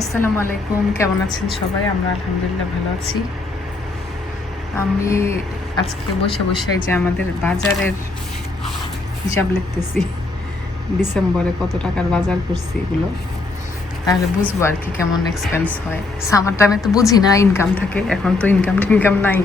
আসসালামু আলাইকুম, কেমন আছেন সবাই? আমরা আলহামদুলিল্লাহ ভালো আছি। আমি আজকে বসে বসে যে আমাদের বাজারের হিসাব লিখতেছি, ডিসেম্বরে কত টাকার বাজার করছি এগুলো। তাহলে বুঝব আর কি কেমন এক্সপেন্স হয়। সামার টাইমে তো বুঝি না ইনকাম থাকে। এখন তো ইনকাম টিনকাম নাই।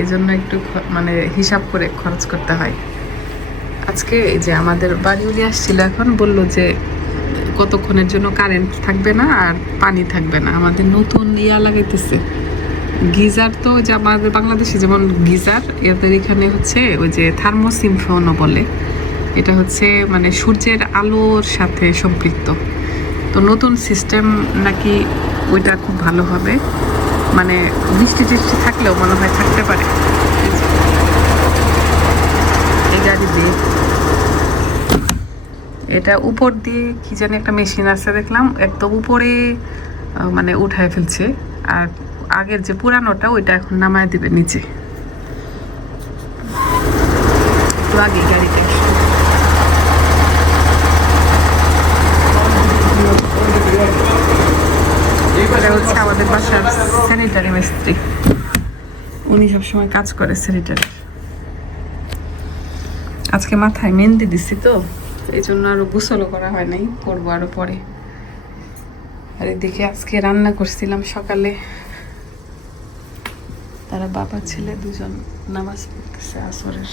এই জন্য একটু মানে হিসাব করে খরচ করতে হয়। আজকে এই যে আমাদের বাড়িওলি আসছিল এখন, বলল যে কতক্ষণের জন্য কারেন্ট থাকবে না আর পানি থাকবে না। আমাদের নতুন ইয়া লাগাইতেছে। গিজার তো যে আমাদের বাংলাদেশে যেমন গিজার, এদের এখানে হচ্ছে ওই যে থার্মোসিমফোনও বলে। এটা হচ্ছে মানে সূর্যের আলোর সাথে সম্পৃক্ত। তো নতুন সিস্টেম নাকি ওইটা খুব ভালো হবে। মানে বৃষ্টি টিষ্টি থাকলেও মনে হয় থাকতে পারে। এই গাড়ি দিয়ে এটা উপর দিয়ে কি জানি একটা মেশিন আছে দেখলাম, একদম উপরে মানে উঠায় ফেলছে। আর আগের যে পুরানোটা, ওইটা এখন নামায় দিবে নিচে। একটু আগে গাড়িটা হচ্ছে আমাদের বাসার স্যানিটারি মিস্ত্রি উনি সবসময় কাজ করে স্যানিটারি আজকে মাথায় মেহেন্দি দিচ্ছি তো। এই জন্য আরও গোসলও করা হয় নাই, করব আরও পরে। আর এদিকে আজকে রান্না করছিলাম সকালে। তারা বাবা, ছেলে দুজন নামাজ পড়তেছে আসরের।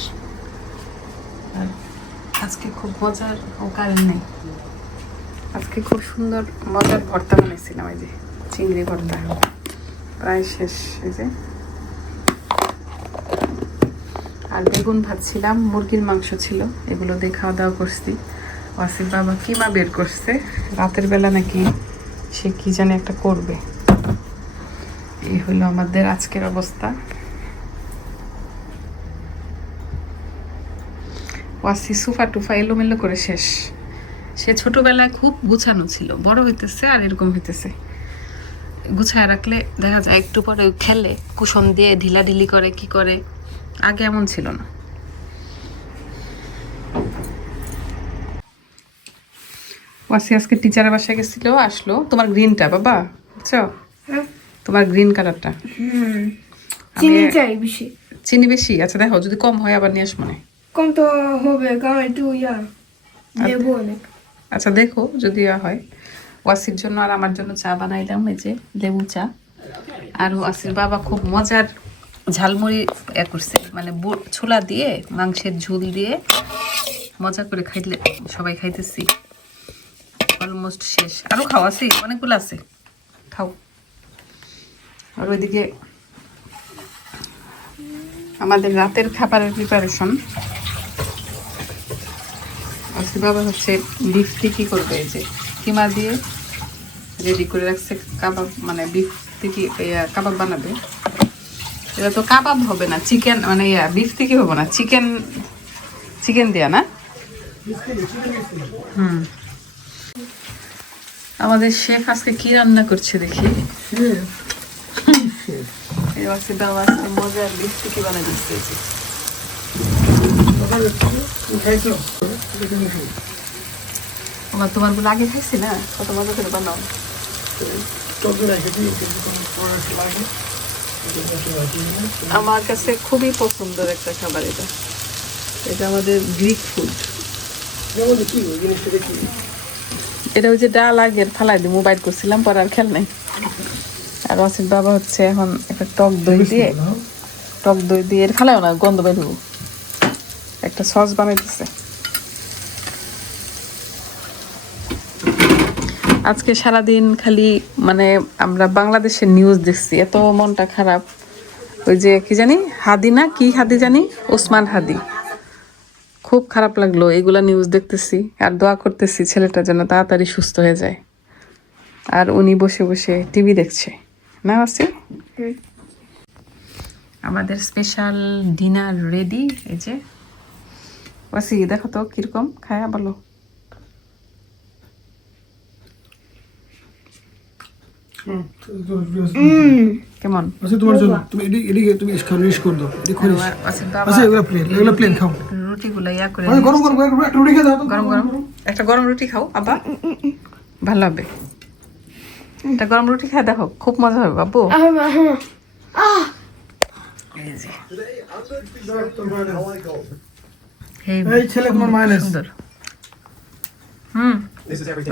আর আজকে খুব মজার ও কারেন্ট নেই। আজকে খুব সুন্দর মজার ভর্তা বানাইছিলাম এই যে, চিংড়ি ভর্তা। প্রায় শেষ, এই যে। আর বেগুন ভাজছিলাম, মুরগির মাংস ছিল, এগুলো দিয়ে খাওয়া দাওয়া করছি। ওয়াসিফ বাবা কিমা বের করছে? রাতের বেলা নাকি সে কি জানি একটা করবে। এই হলো আমাদের আজকের অবস্থা। ওয়াসি সুফা টুফা এলোমেলো করে শেষ। সে ছোটবেলায় খুব গুছানো ছিল, বড় হইতেছে আর এরকম হইতেছে। গুছায় রাখলে দেখা যায় একটু পরে খেলে, কুসুম দিয়ে ঢিলাঢিলি করে, কি করে? আগে এমন ছিল না। ওয়াসি আজকে টিচারের বাসায় গেছিল আসলো। তোমার গ্রিনটা বাবা? বুঝছ? তোমার গ্রিন কালারটা চিনি চাই বেশি। চিনি বেশি? আচ্ছা দেখো যদি কম হয় আবার নিয়ে আসব না। কম তো হবে কারণ একটু ইয়া দেবো অনেক। আচ্ছা দেখো যদি হয়। ওয়াসির জন্য আর আমার জন্য চা বানাইলাম এই যে লেবু চা। আর ওয়াসির বাবা খুব মজার ঝালমুড়ি এ করছে মানে ছোলা দিয়ে, মাংসের ঝোল দিয়ে মজা করে খাইলে সবাই খাইতেছি। অলমোস্ট শেষ। আরও খাওয়া অনেকগুলো আছে। খাও। আর ওইদিকে আমাদের রাতের খাবারের প্রিপারেশন আসলে বাবা হচ্ছে বিফ টিকি করবে যে, কিমা দিয়ে রেডি করে রাখছে, কাবাব মানে বিফ টিকি ইয়া, কাবাব বানাবে। এটা তো কাবাব হবে না চিকেন মানে ইয়া বিফ থেকে হবে না চিকেন চিকেন দেয়া না? হুম। আমাদের শেফ আজকে কি রান্না করছে দেখি? মজার বিফ বানাই দিচ্ছে। তোমার তোমারগুলো আগে খাইছি না? কত মজা করে বানাও। আমার কাছে খুবই পছন্দের একটা খাবার এটা। এটা আমাদের গ্রিক ফুড এটা ওই যে ডাল আগের ফালাই দিয়ে মোবাইল করছিলাম পরে আর খেল নাই। আর অসিত বাবা হচ্ছে এখন একটা টক দই দিয়ে টক দই দিয়ে এটা ফালাও না গন্ধ বের একটা সস বানাইতেছে। আজকে সারাদিন খালি মানে আমরা বাংলাদেশের নিউজ দেখছি। এত মনটা খারাপ। ওই যে কি জানি, হাদি না? কি হাদি জানি? ওসমান হাদি। খুব খারাপ লাগল এগুলা নিউজ দেখতেছি। আর দোয়া করতেছি ছেলেটা যেন তাড়াতাড়ি সুস্থ হয়ে যায়। আর উনি বসে বসে টিভি দেখছে। না, আসি? আমাদের স্পেশাল ডিনার রেডি এই যে। ওয়াসি দেখো তো কীরকম, খায়া বলো। কেমন? আচ্ছা তোমার জন্য। তুমি এদিকে তুমি খারিশ করে দাও। এটি খরিশ আমার ওয়াসির আচ্ছা এগুলো প্লেন এগুলো প্লেন খাও। রুটিগুলো ইয়া করে গরম গরম গরম একটা রুটি খেয়ে দাও। গরম গরম। একটা গরম রুটি খাও আবা ভালো হবে। এটা গরম রুটি খাই দেখো খুব মজা হবে বাবু। এই ছেলে তোমার মাইনাস সুন্দর। হুম। This is everything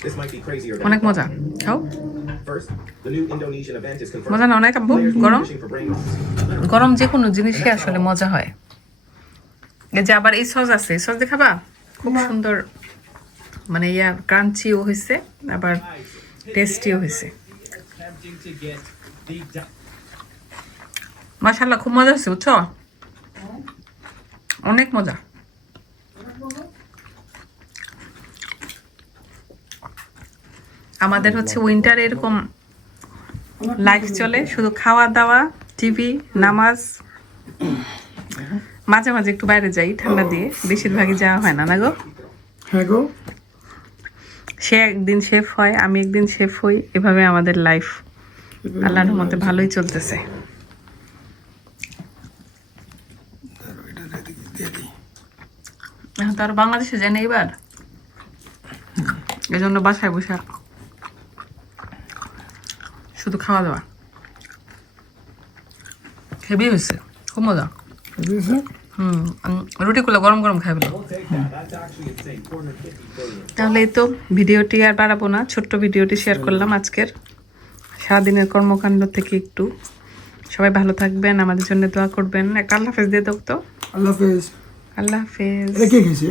this might be crazier than অনেক মজা খাও First, the new Indonesian event is confirmed. মজা না অনেক আব্বু গরম. গরম যে কোনো জিনিসই আসলে মজা হয় এই যে আবার এই সস আছে এই সস দেখাবা খুব সুন্দর মানে ইয়া ক্রাঞ্চিও হয়েছে আবার টেস্টিও হয়েছে মাশাল্লাহ খুব মজা হয়েছে বুঝছ অনেক মজা আমাদের হচ্ছে উইন্টার এরকম লাইফ চলে শুধু খাওয়া দাওয়া টিভি নামাজ। মাঝে মাঝে একটু বাইরে যাই ঠান্ডা দিয়ে। বেশিরভাগই যাওয়া হয় না না গো? হ্যাঁ গো। সে একদিন শেফ হয় আমি একদিন শেফ হই। এভাবে আমাদের লাইফ আল্লাহর মধ্যে ভালোই চলতেছে। এখন তো আর বাংলাদেশে যায় না এবার এই জন্য বাসায় বসে শুধু খাওয়া দাওয়া হেভি হয়েছে খুব মজা। হুম রুটিগুলো গরম গরম খাই ফেলো We'll take that. That's actually insane. 450 billion. তাহলে এই তো ভিডিওটি আর বাড়াবো না ছোট্ট ভিডিওটি শেয়ার করলাম আজকের। সারাদিনের কর্মকাণ্ড থেকে একটু। সবাই ভালো থাকবেন আমাদের জন্য দোয়া করবেন। একটা আল্লাহ হাফেজ দিয়ে দাও তো। আল্লাহ হাফেজ। আল্লাহ হাফেজ। কে খেয়েছে